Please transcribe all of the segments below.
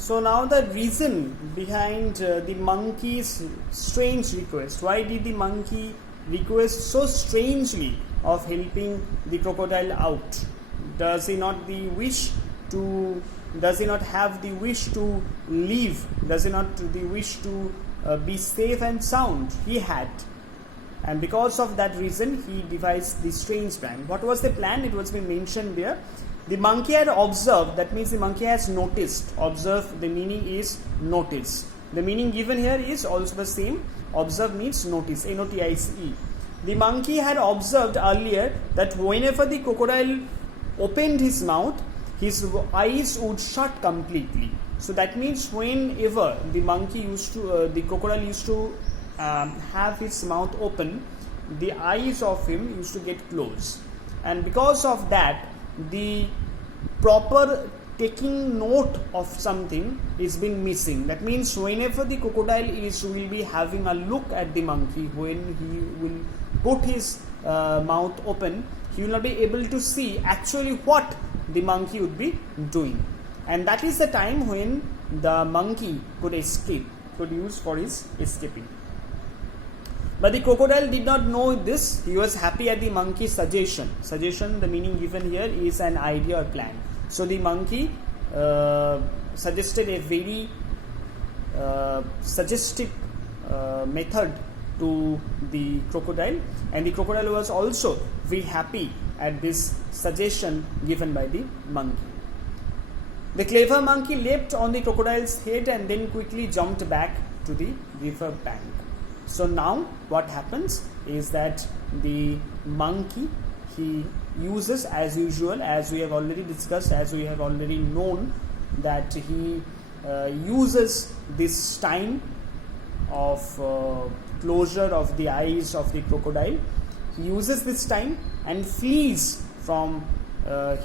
So now the reason behind the monkey's strange request. Why did the monkey request so strangely of helping the crocodile out? Does he not have the wish to live? Does he not the wish to be safe and sound? He had. And because of that reason, he devised the strange plan. What was the plan? It was been mentioned there. The monkey had observed, that means the monkey has noticed. Observe, the meaning is notice. The meaning given here is also the same. Observe means notice, N-O-T-I-C-E. The monkey had observed earlier that whenever the crocodile opened his mouth, his eyes would shut completely. So that means whenever the crocodile used to have his mouth open, the eyes of him used to get closed. And because of that, the proper taking note of something is been missing. That means whenever the crocodile will be having a look at the monkey, when he will put his mouth open, he will not be able to see actually what the monkey would be doing. And that is the time when the monkey could use for his escaping. But the crocodile did not know this. He was happy at the monkey's suggestion. Suggestion, the meaning given here is an idea or plan. So the monkey suggested a very suggestive method to the crocodile, and the crocodile was also very happy at this suggestion given by the monkey. The clever monkey leapt on the crocodile's head and then quickly jumped back to the river bank. So now what happens is that the monkey, he uses as usual, as we have already discussed, as we have already known, that he uses this time of closure of the eyes of the crocodile. He uses this time and flees from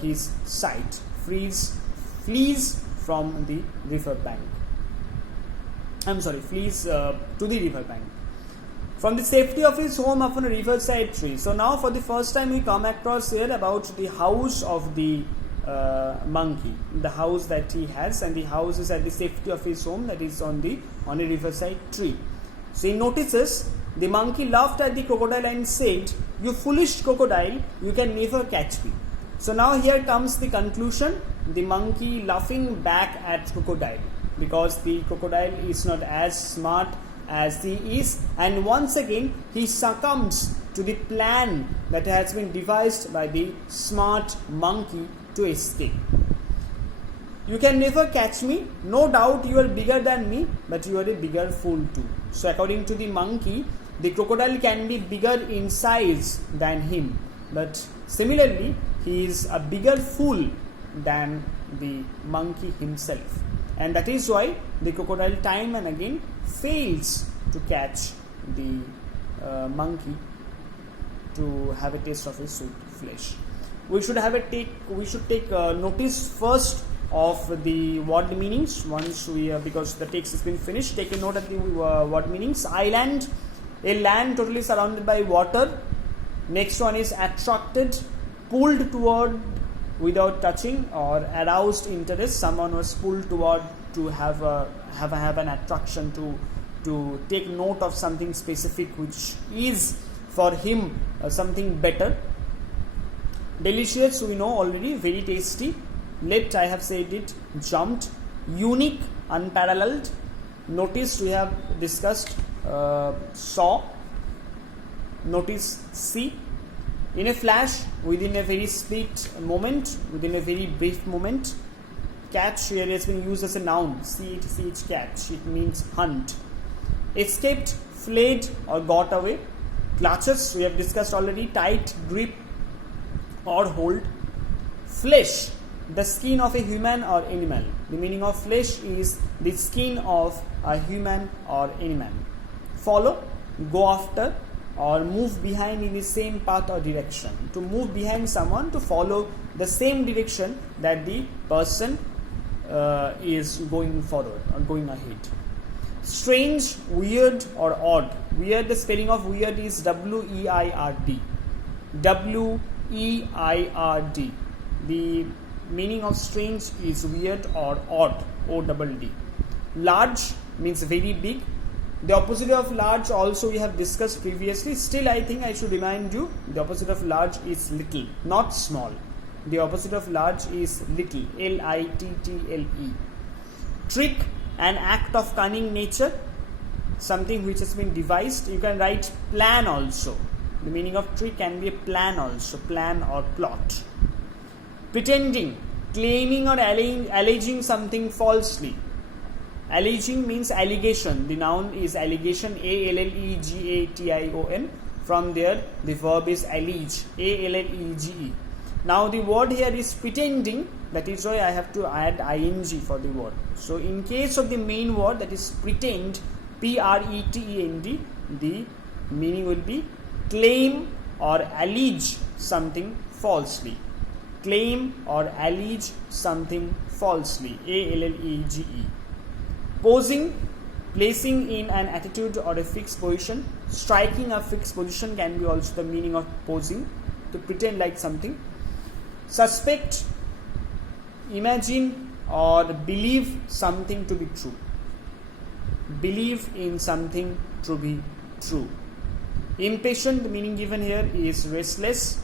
his sight, flees from the river bank. Flees to the river bank. From the safety of his home upon a riverside tree. So now for the first time we come across here about the house of the monkey, the house that he has, and the house is at the safety of his home, that is on a riverside tree. So he notices the monkey laughed at the crocodile and said, "You foolish crocodile, you can never catch me." So now here comes the conclusion, the monkey laughing back at crocodile, because the crocodile is not as smart as he is, and once again he succumbs to the plan that has been devised by the smart monkey to escape. "You can never catch me. No doubt you are bigger than me, but you are a bigger fool too." So according to the monkey, the crocodile can be bigger in size than him, but similarly he is a bigger fool than the monkey himself. And that is why the crocodile time and again fails to catch the monkey to have a taste of his sweet flesh. We should take notice first of the word meanings once because the text has been finished. Take a note of the word meanings. Island, a land totally surrounded by water. Next one is attracted, pulled toward without touching, or aroused interest. Someone was pulled toward to have an attraction to take note of something specific which is for him something better. Delicious, we know already, very tasty. Leapt, I have said it. Jumped. Unique, unparalleled. Noticed, we have discussed. Saw. Notice, see. In a flash, within a very split moment, within a very brief moment. Catch here has been used as a noun. C-H, catch. It means hunt. Escaped, fled or got away. Clutches, we have discussed already. Tight, grip or hold. Flesh, the skin of a human or animal. The meaning of flesh is the skin of a human or animal. Follow, go after, or move behind in the same path or direction. To move behind someone, to follow the same direction that the person is going forward or going ahead. Strange, weird or odd. Weird, the spelling of weird is W-E-I-R-D. W-E-I-R-D. The meaning of strange is weird or odd, O-double-D. Large means very big. The opposite of large also we have discussed previously. Still, I think I should remind you, the opposite of large is little, not small. The opposite of large is little, L-I-T-T-L-E. Trick, an act of cunning nature, something which has been devised. You can write plan also. The meaning of trick can be a plan also, plan or plot. Pretending, claiming or alleging something falsely. Alleging means allegation. The noun is allegation, A-L-L-E-G-A-T-I-O-N. From there, the verb is allege, A-L-L-E-G-E. Now, the word here is pretending. That is why I have to add ing for the word. So, in case of the main word, that is pretend, P-R-E-T-E-N-D, the meaning would be claim or allege something falsely. Claim or allege something falsely, A-L-L-E-G-E. Posing, placing in an attitude or a fixed position. Striking a fixed position can be also the meaning of posing, to pretend like something. Suspect, imagine or believe something to be true. Believe in something to be true. Impatient, the meaning given here is restless.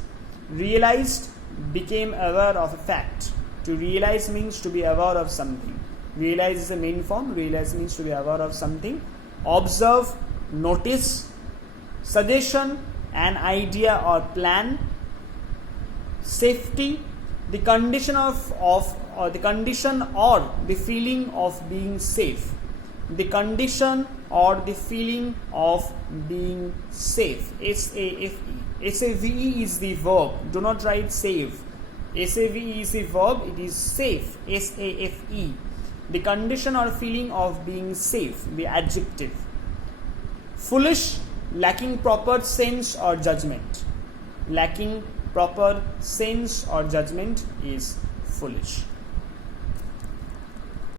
Realized, became aware of a fact. To realize means to be aware of something. Realize is the main form. Realize means to be aware of something. Observe, notice. Suggestion, an idea or plan. Safety, the condition or the condition or the feeling of being safe. The condition or the feeling of being safe. S-A-F-E. S-A-V-E is the verb. Do not write save. S-A-V-E is the verb. It is safe. S-A-F-E. The condition or feeling of being safe. The adjective. Foolish, lacking proper sense or judgment. Lacking proper sense or judgment is foolish.